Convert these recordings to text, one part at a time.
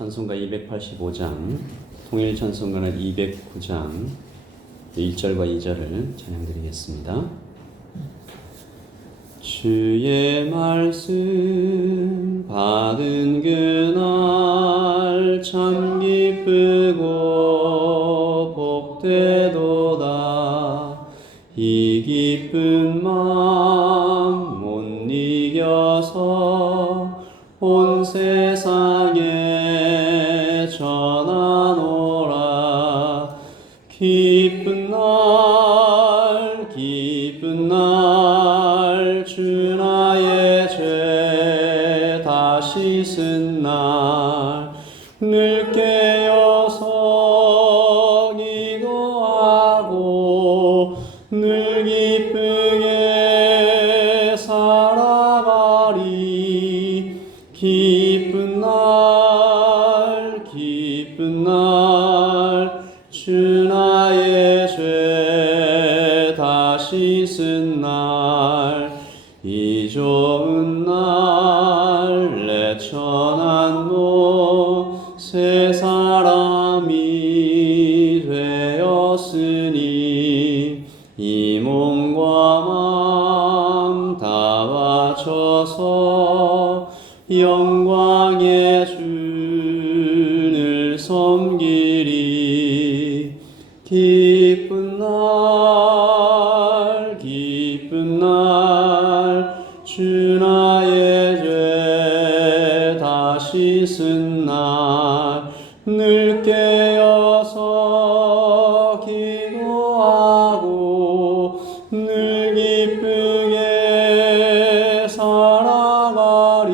찬송가 285장, 통일 찬송가는 209장 1절과 2절을 찬양드리겠습니다. 주의 말씀 받은 그날 참 기쁘고 복되도다. 이 기쁜 마음 못 이겨서 온 세상에 전하노라. 기쁜 날 주 나의 죄 다 씻은 날 늘 깨어서 기도하고 늘 기쁘게 살아가리. 기쁜 날 주 나의 죄 다 씻은 날 이 좋은 날 내 천한 새 사람이 되었으니 이 몸과 마음 다 바쳐서 영광의 주를 섬기리. 기쁜 날 주 나의 죄 다 씻은 날 늘 깨어서 기도하고 늘 기쁘게 살아가리.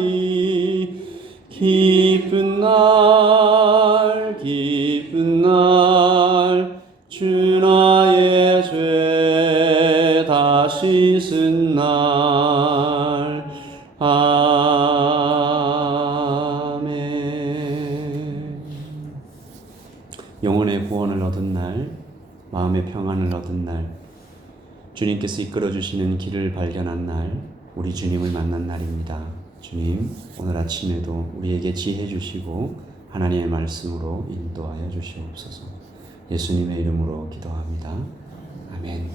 기쁜 날 주 나의 죄 다 씻은 날. 아멘. 영혼의 구원을 얻은 날, 마음의 평안을 얻은 날, 주님께서 이끌어 주시는 길을 발견한 날, 우리 주님을 만난 날입니다. 주님, 오늘 아침에도 우리에게 지혜 주시고 하나님의 말씀으로 인도하여 주시옵소서. 예수님의 이름으로 기도합니다. 아멘.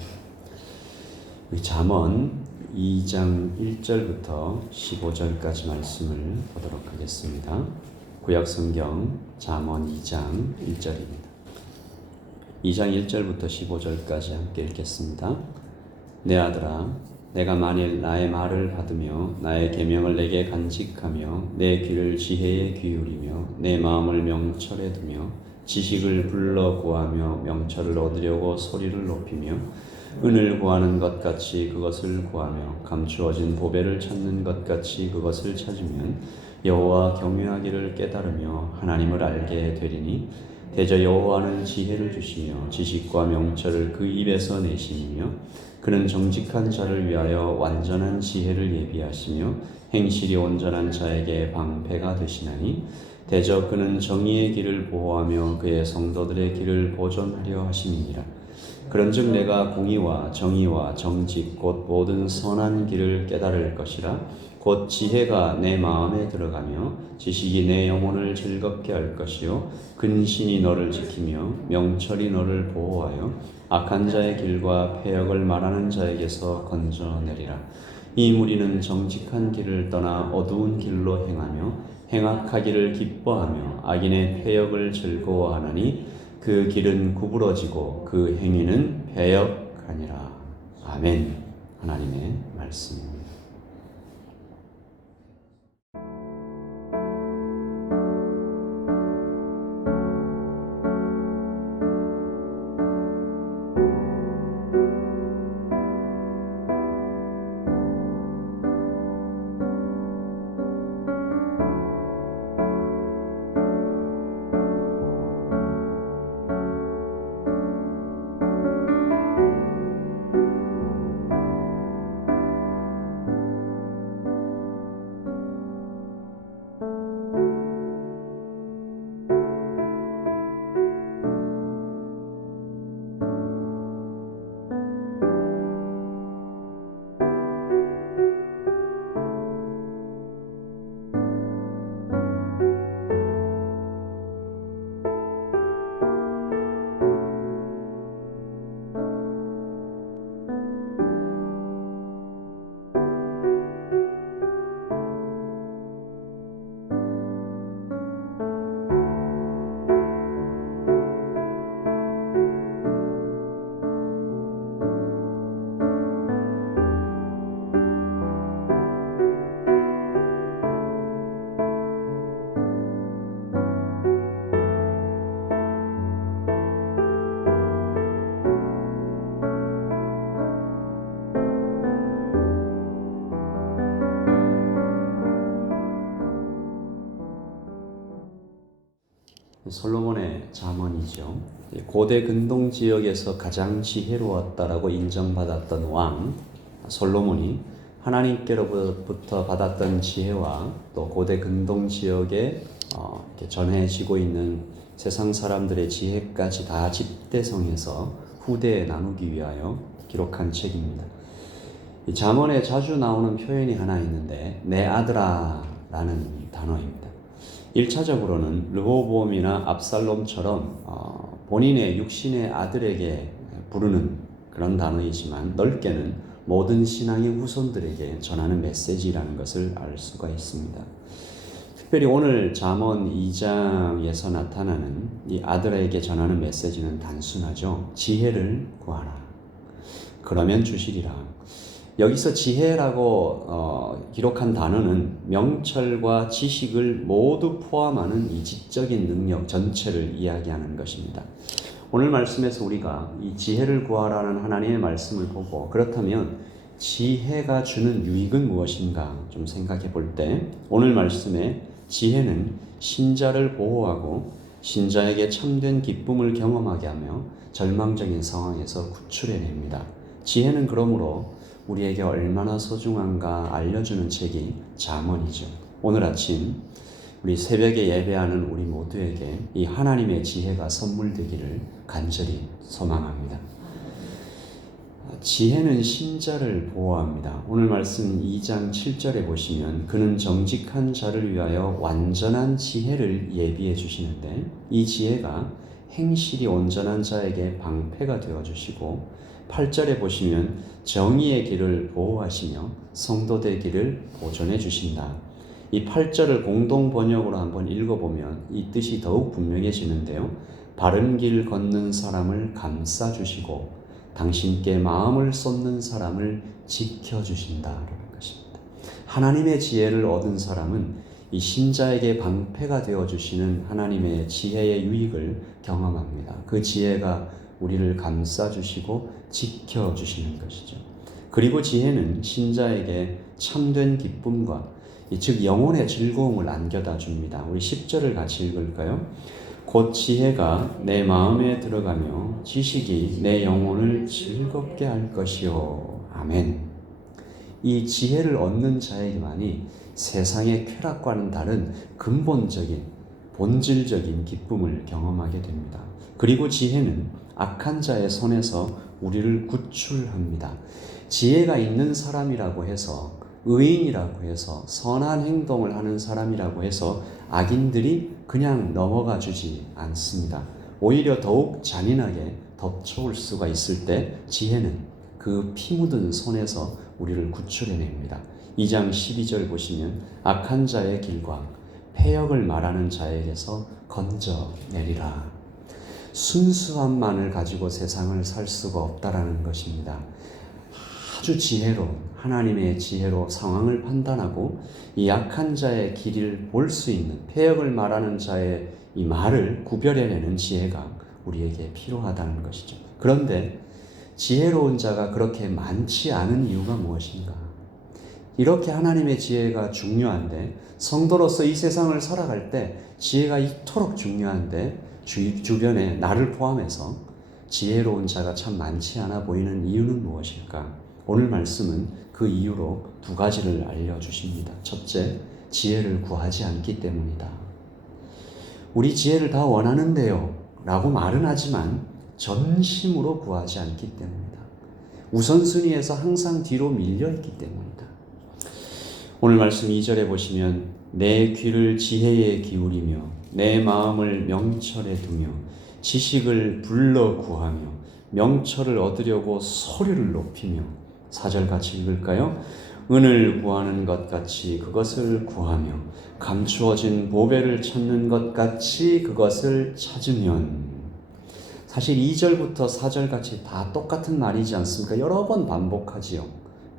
우리 잠언 2장 1절부터 15절까지 말씀을 보도록 하겠습니다. 구약성경 잠언 2장 1절입니다. 2장 1절부터 15절까지 함께 읽겠습니다. 내 아들아, 내가 만일 나의 말을 받으며 나의 계명을 내게 간직하며 내 귀를 지혜에 기울이며 내 마음을 명철에 두며 지식을 불러 구하며 명철을 얻으려고 소리를 높이며 은을 구하는 것 같이 그것을 구하며 감추어진 보배를 찾는 것 같이 그것을 찾으면 여호와 경외하기를 깨달으며 하나님을 알게 되리니 대저 여호와는 지혜를 주시며 지식과 명철을 그 입에서 내시며 그는 정직한 자를 위하여 완전한 지혜를 예비하시며 행실이 온전한 자에게 방패가 되시나니 대저 그는 정의의 길을 보호하며 그의 성도들의 길을 보존하려 하심이니라. 그런즉 내가 공의와 정의와 정직 곧 모든 선한 길을 깨달을 것이라. 곧 지혜가 내 마음에 들어가며 지식이 내 영혼을 즐겁게 할 것이요 근신이 너를 지키며 명철이 너를 보호하여 악한 자의 길과 패역을 말하는 자에게서 건져내리라. 이 무리는 정직한 길을 떠나 어두운 길로 행하며 행악하기를 기뻐하며 악인의 패역을 즐거워하나니 그 길은 구부러지고 그 행위는 패역하니라. 아멘. 하나님의 말씀입니다. 솔로몬의 잠언이죠. 고대 근동 지역에서 가장 지혜로웠다라고 인정받았던 왕 솔로몬이 하나님께로부터 받았던 지혜와 또 고대 근동 지역에 이렇게 전해지고 있는 세상 사람들의 지혜까지 다 집대성해서 후대에 나누기 위하여 기록한 책입니다. 이 잠언에 자주 나오는 표현이 하나 있는데 내 아들아 라는 단어입니다. 1차적으로는 르호보암이나 압살롬처럼 본인의 육신의 아들에게 부르는 그런 단어이지만 넓게는 모든 신앙의 후손들에게 전하는 메시지라는 것을 알 수가 있습니다. 특별히 오늘 잠언 2장에서 나타나는 이 아들에게 전하는 메시지는 단순하죠. 지혜를 구하라. 그러면 주시리라. 여기서 지혜라고 기록한 단어는 명철과 지식을 모두 포함하는 이 지적인 능력 전체를 이야기하는 것입니다. 오늘 말씀에서 우리가 이 지혜를 구하라는 하나님의 말씀을 보고 그렇다면 지혜가 주는 유익은 무엇인가 좀 생각해 볼 때 오늘 말씀에 지혜는 신자를 보호하고 신자에게 참된 기쁨을 경험하게 하며 절망적인 상황에서 구출해냅니다. 지혜는 그러므로 우리에게 얼마나 소중한가 알려주는 책이 잠언이죠. 오늘 아침 우리 새벽에 예배하는 우리 모두에게 이 하나님의 지혜가 선물되기를 간절히 소망합니다. 지혜는 신자를 보호합니다. 오늘 말씀 2장 7절에 보시면 그는 정직한 자를 위하여 완전한 지혜를 예비해 주시는데 이 지혜가 행실이 온전한 자에게 방패가 되어주시고 8절에 보시면 정의의 길을 보호하시며 성도들 길을 보존해 주신다. 이 8절을 공동 번역으로 한번 읽어보면 이 뜻이 더욱 분명해지는데요. 바른 길 걷는 사람을 감싸주시고 당신께 마음을 쏟는 사람을 지켜주신다라는 것입니다. 하나님의 지혜를 얻은 사람은 이 신자에게 방패가 되어주시는 하나님의 지혜의 유익을 경험합니다. 그 지혜가 우리를 감싸주시고 지켜주시는 것이죠. 그리고 지혜는 신자에게 참된 기쁨과 즉 영혼의 즐거움을 안겨다 줍니다. 우리 10절을 같이 읽을까요? 곧 지혜가 내 마음에 들어가며 지식이 내 영혼을 즐겁게 할 것이요. 아멘. 이 지혜를 얻는 자에게만이 세상의 쾌락과는 다른 근본적인 본질적인 기쁨을 경험하게 됩니다. 그리고 지혜는 악한 자의 손에서 우리를 구출합니다. 지혜가 있는 사람이라고 해서 의인이라고 해서 선한 행동을 하는 사람이라고 해서 악인들이 그냥 넘어가 주지 않습니다. 오히려 더욱 잔인하게 덮쳐올 수가 있을 때 지혜는 그 피 묻은 손에서 우리를 구출해냅니다. 2장 12절 보시면 악한 자의 길과 패역을 말하는 자에게서 건져내리라. 순수함만을 가지고 세상을 살 수가 없다라는 것입니다. 아주 지혜로운 하나님의 지혜로 상황을 판단하고 이 약한 자의 길을 볼 수 있는 패역을 말하는 자의 이 말을 구별해내는 지혜가 우리에게 필요하다는 것이죠. 그런데 지혜로운 자가 그렇게 많지 않은 이유가 무엇인가? 이렇게 하나님의 지혜가 중요한데 성도로서 이 세상을 살아갈 때 지혜가 이토록 중요한데 주변에 나를 포함해서 지혜로운 자가 참 많지 않아 보이는 이유는 무엇일까? 오늘 말씀은 그 이유로 두 가지를 알려주십니다. 첫째, 지혜를 구하지 않기 때문이다. 우리 지혜를 다 원하는데요 라고 말은 하지만 전심으로 구하지 않기 때문이다. 우선순위에서 항상 뒤로 밀려있기 때문이다. 오늘 말씀 2절에 보시면 내 귀를 지혜에 기울이며 내 마음을 명철에 두며 지식을 불러 구하며 명철을 얻으려고 소리를 높이며 4절 같이 읽을까요? 은을 구하는 것 같이 그것을 구하며 감추어진 보배를 찾는 것 같이 그것을 찾으면 사실 2절부터 4절 같이 다 똑같은 말이지 않습니까? 여러 번 반복하지요.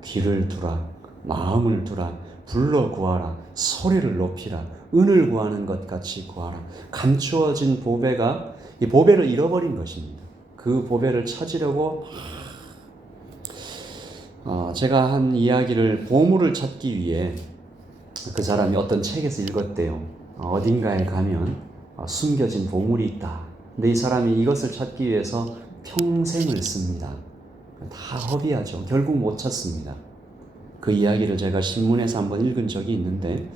귀를 두라, 마음을 두라, 불러 구하라, 소리를 높이라, 은을 구하는 것 같이 구하라. 감추어진 보배가 이 보배를 잃어버린 것입니다. 그 보배를 찾으려고 제가 한 이야기를 보물을 찾기 위해 그 사람이 어떤 책에서 읽었대요. 어딘가에 가면 숨겨진 보물이 있다. 근데 이 사람이 이것을 찾기 위해서 평생을 씁니다. 다 허비하죠. 결국 못 찾습니다. 그 이야기를 제가 신문에서 한번 읽은 적이 있는데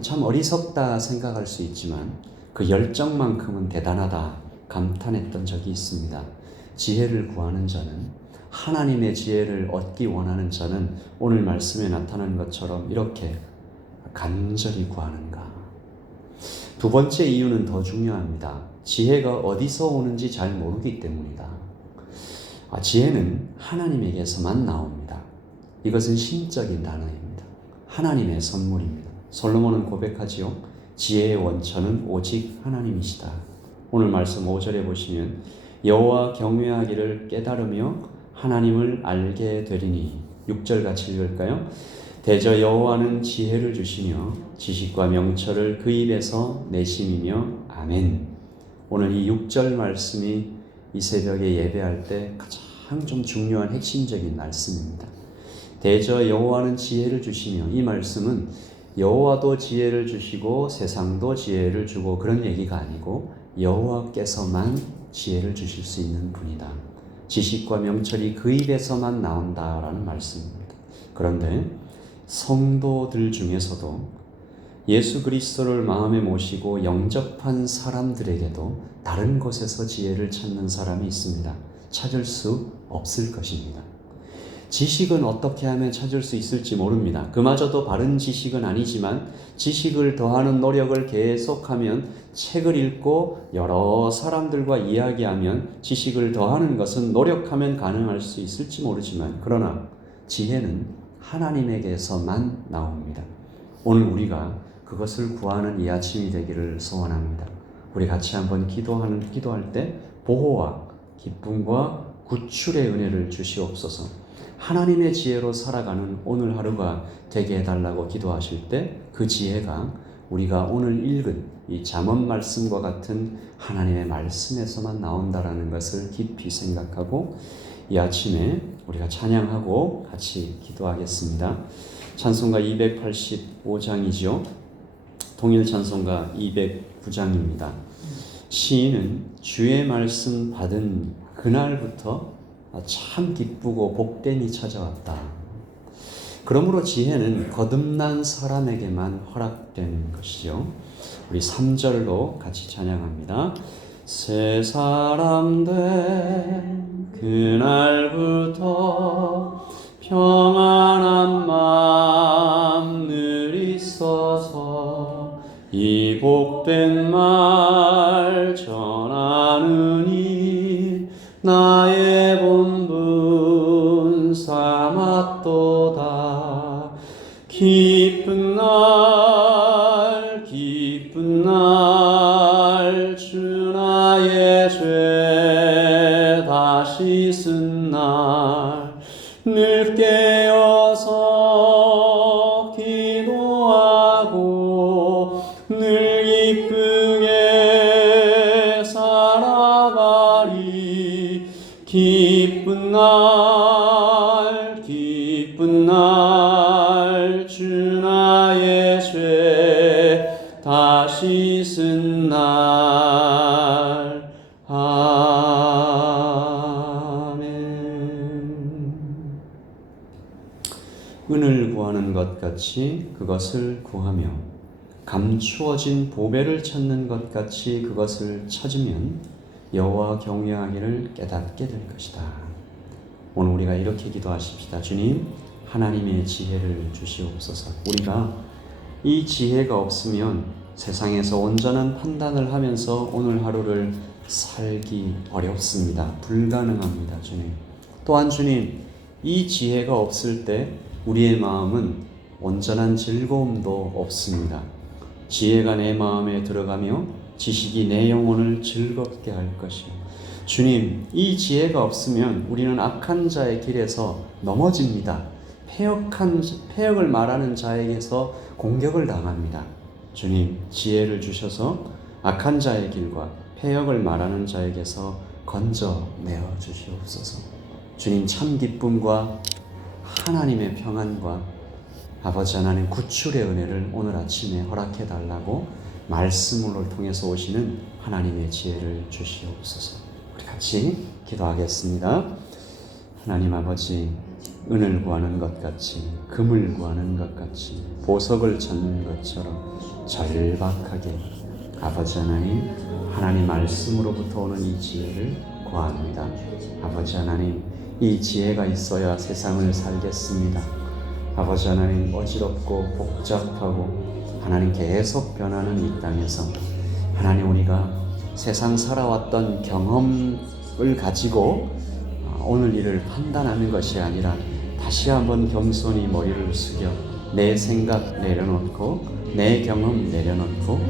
참 어리석다 생각할 수 있지만 그 열정만큼은 대단하다 감탄했던 적이 있습니다. 지혜를 구하는 자는, 하나님의 지혜를 얻기 원하는 자는 오늘 말씀에 나타난 것처럼 이렇게 간절히 구하는가. 두 번째 이유는 더 중요합니다. 지혜가 어디서 오는지 잘 모르기 때문이다. 지혜는 하나님에게서만 나옵니다. 이것은 신적인 단어입니다. 하나님의 선물입니다. 솔로몬은 고백하지요. 지혜의 원천은 오직 하나님이시다. 오늘 말씀 5절에 보시면 여호와 경외하기를 깨달으며 하나님을 알게 되리니. 6절 같이 읽을까요? 대저 여호와는 지혜를 주시며 지식과 명철을 그 입에서 내심이며 아멘. 오늘 이 6절 말씀이 이 새벽에 예배할 때 가장 좀 중요한 핵심적인 말씀입니다. 대저 여호와는 지혜를 주시며, 이 말씀은 여호와도 지혜를 주시고 세상도 지혜를 주고 그런 얘기가 아니고 여호와께서만 지혜를 주실 수 있는 분이다. 지식과 명철이 그 입에서만 나온다라는 말씀입니다. 그런데 성도들 중에서도 예수 그리스도를 마음에 모시고 영접한 사람들에게도 다른 곳에서 지혜를 찾는 사람이 있습니다. 찾을 수 없을 것입니다. 지식은 어떻게 하면 찾을 수 있을지 모릅니다. 그마저도 바른 지식은 아니지만 지식을 더하는 노력을 계속하면, 책을 읽고 여러 사람들과 이야기하면 지식을 더하는 것은 노력하면 가능할 수 있을지 모르지만, 그러나 지혜는 하나님에게서만 나옵니다. 오늘 우리가 그것을 구하는 이 아침이 되기를 소원합니다. 우리 같이 한번 기도할 때 보호와 기쁨과 구출의 은혜를 주시옵소서. 하나님의 지혜로 살아가는 오늘 하루가 되게 해달라고 기도하실 때 그 지혜가 우리가 오늘 읽은 이 잠언 말씀과 같은 하나님의 말씀에서만 나온다라는 것을 깊이 생각하고 이 아침에 우리가 찬양하고 같이 기도하겠습니다. 찬송가 285장이죠. 통일 찬송가 209장입니다. 시인은 주의 말씀 받은 그날부터 참 기쁘고 복됨이 찾아왔다. 그러므로 지혜는 거듭난 사람에게만 허락된 것이죠. 우리 3절로 같이 찬양합니다. 새 사람 된 그날부터 평안한 마음 늘 있어서 이 복된 말 전하느니 나의 본분 삼았도다. 기쁜 날 주 나의 죄 다시 쓴 날 늘 깨어서 기도하고 늘 기쁘게 살아가리. 기쁜 날 주 나의 죄 다시 쓴 날. 아멘. 은을 구하는 것 같이 그것을 구하며 감추어진 보배를 찾는 것 같이 그것을 찾으면 여호와 경외하기를 깨닫게 될 것이다. 오늘 우리가 이렇게 기도하십시다. 주님, 하나님의 지혜를 주시옵소서. 우리가 이 지혜가 없으면 세상에서 온전한 판단을 하면서 오늘 하루를 살기 어렵습니다. 불가능합니다. 주님. 또한 주님, 이 지혜가 없을 때 우리의 마음은 온전한 즐거움도 없습니다. 지혜가 내 마음에 들어가며 지식이 내 영혼을 즐겁게 할 것입니다. 주님, 이 지혜가 없으면 우리는 악한 자의 길에서 넘어집니다. 폐역을 말하는 자에게서 공격을 당합니다. 주님, 지혜를 주셔서 악한 자의 길과 폐역을 말하는 자에게서 건져내어 주시옵소서. 주님, 참 기쁨과 하나님의 평안과 아버지 하나님 구출의 은혜를 오늘 아침에 허락해 달라고 말씀을 통해서 오시는 하나님의 지혜를 주시옵소서. 우리 같이 기도하겠습니다. 하나님 아버지, 은을 구하는 것 같이, 금을 구하는 것 같이, 보석을 찾는 것처럼 절박하게 아버지 하나님, 하나님 말씀으로부터 오는 이 지혜를 구합니다. 아버지 하나님, 이 지혜가 있어야 세상을 살겠습니다. 아버지 하나님, 어지럽고 복잡하고 하나님 계속 변하는 이 땅에서 하나님, 우리가 세상 살아왔던 경험을 가지고 오늘 일을 판단하는 것이 아니라 다시 한번 겸손히 머리를 숙여 내 생각 내려놓고 내 경험 내려놓고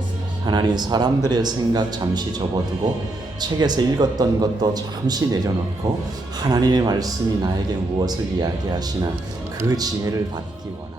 하나님, 사람들의 생각 잠시 접어두고 책에서 읽었던 것도 잠시 내려놓고 하나님의 말씀이 나에게 무엇을 이야기하시나 그 지혜를 받기 원합니다.